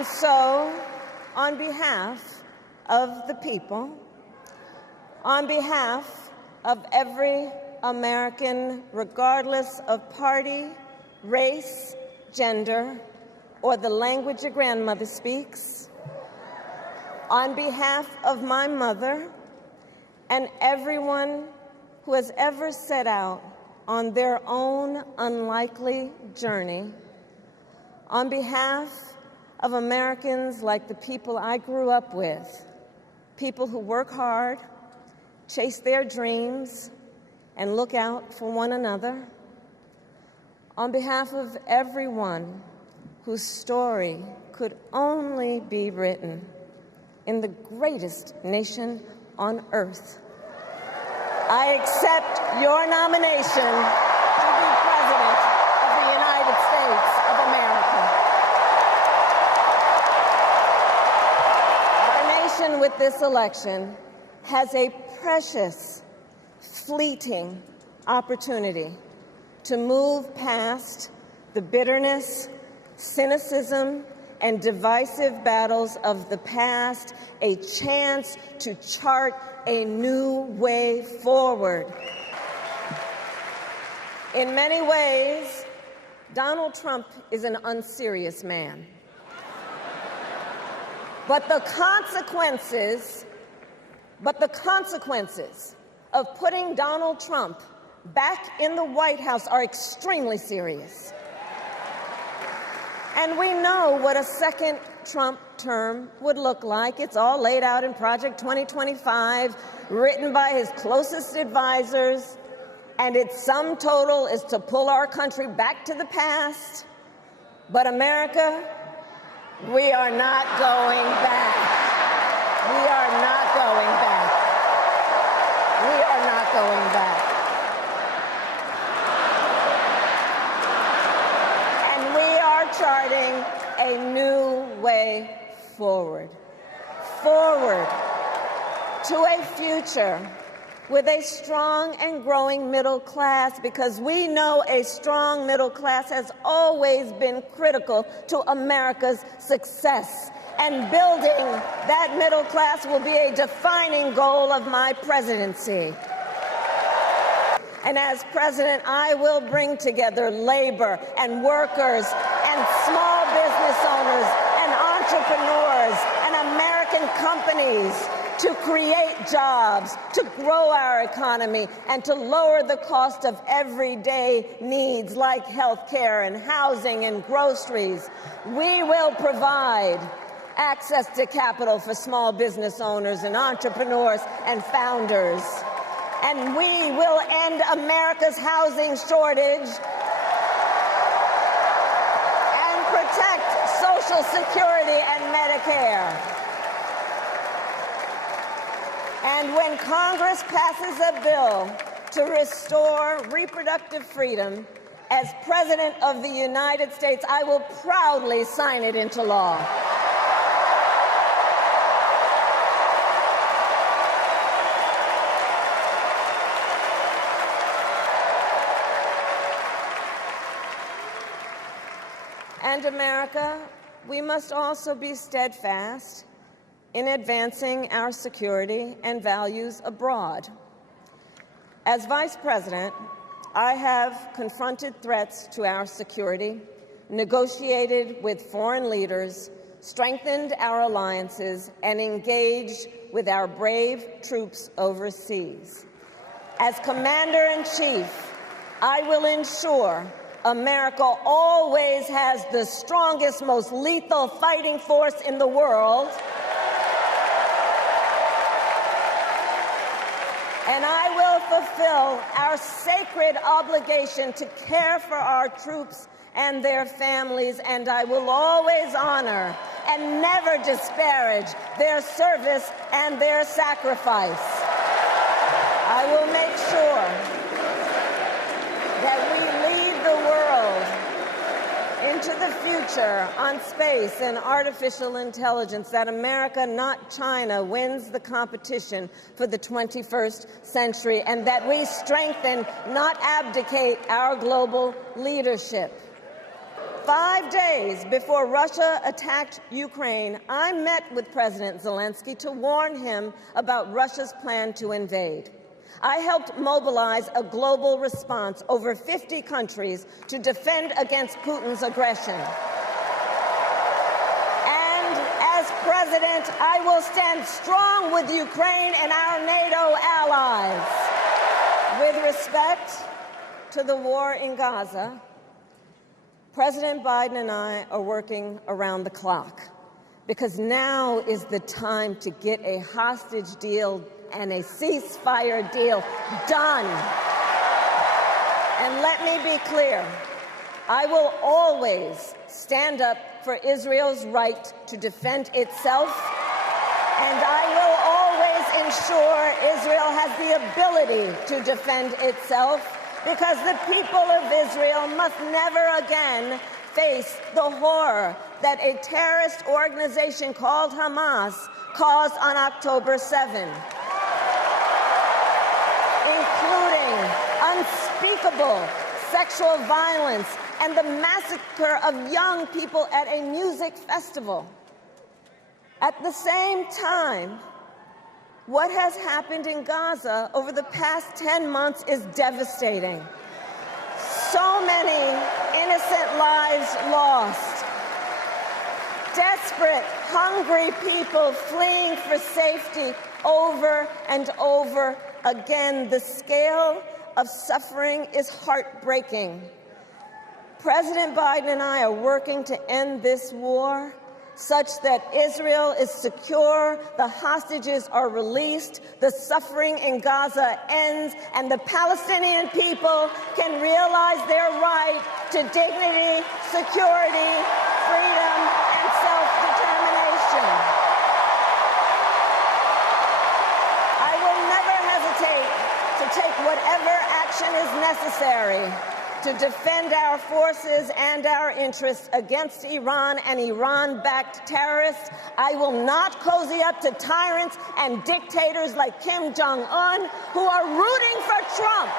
And so, on behalf of the people, on behalf of every American, regardless of party, race, gender, or the language your grandmother speaks, on behalf of my mother and everyone who has ever set out on their own unlikely journey, on behalf of Americans like the people I grew up with, people who work hard, chase their dreams, and look out for one another, on behalf of everyone whose story could only be written in the greatest nation on earth, I accept your nomination to be President of the United States of America. Our nation, with this election, has a precious, fleeting opportunity to move past the bitterness, cynicism, and divisive battles of the past, a chance to chart a new way forward. In many ways, Donald Trump is an unserious man. But the consequences of putting Donald Trump back in the White House are extremely serious. And we know what a second Trump term would look like. It's all laid out in Project 2025, written by his closest advisors, and its sum total is to pull our country back to the past. But America, we are not going back. We are not going back. We are not going back. And we are charting a new way forward. Forward to a future with a strong and growing middle class, because we know a strong middle class has always been critical to America's success. And building that middle class will be a defining goal of my presidency. And as president, I will bring together labor and workers and small business owners and entrepreneurs and American companies to create jobs, to grow our economy, and to lower the cost of everyday needs like health care and housing and groceries. We will provide access to capital for small business owners and entrepreneurs and founders. And we will end America's housing shortage and protect Social Security and Medicare. And when Congress passes a bill to restore reproductive freedom, as President of the United States, I will proudly sign it into law. And America, we must also be steadfast in advancing our security and values abroad. As Vice President, I have confronted threats to our security, negotiated with foreign leaders, strengthened our alliances, and engaged with our brave troops overseas. As Commander-in-Chief, I will ensure America always has the strongest, most lethal fighting force in the world. And I will fulfill our sacred obligation to care for our troops and their families, and I will always honor and never disparage their service and their sacrifice. I will make sure that we lead the world into the future on space and artificial intelligence, that America, not China, wins the competition for the 21st century, and that we strengthen, not abdicate, our global leadership. 5 days before Russia attacked Ukraine, I met with President Zelensky to warn him about Russia's plan to invade. I helped mobilize a global response, over 50 countries, to defend against Putin's aggression. And as president, I will stand strong with Ukraine and our NATO allies. With respect to the war in Gaza, President Biden and I are working around the clock, because now is the time to get a hostage deal and a ceasefire deal done. And let me be clear, I will always stand up for Israel's right to defend itself, and I will always ensure Israel has the ability to defend itself, because the people of Israel must never again face the horror that a terrorist organization called Hamas caused on October 7. Including unspeakable sexual violence and the massacre of young people at a music festival. At the same time, what has happened in Gaza over the past 10 months is devastating. So many innocent lives lost. Desperate, hungry people fleeing for safety over and over again. The scale of suffering is heartbreaking. President Biden and I are working to end this war such that Israel is secure, the hostages are released, the suffering in Gaza ends, and the Palestinian people can realize their right to dignity, security, freedom, and self-determination. I will never hesitate to take whatever action is necessary to defend our forces and our interests against Iran and Iran-backed terrorists. I will not cozy up to tyrants and dictators like Kim Jong-un, who are rooting for Trump,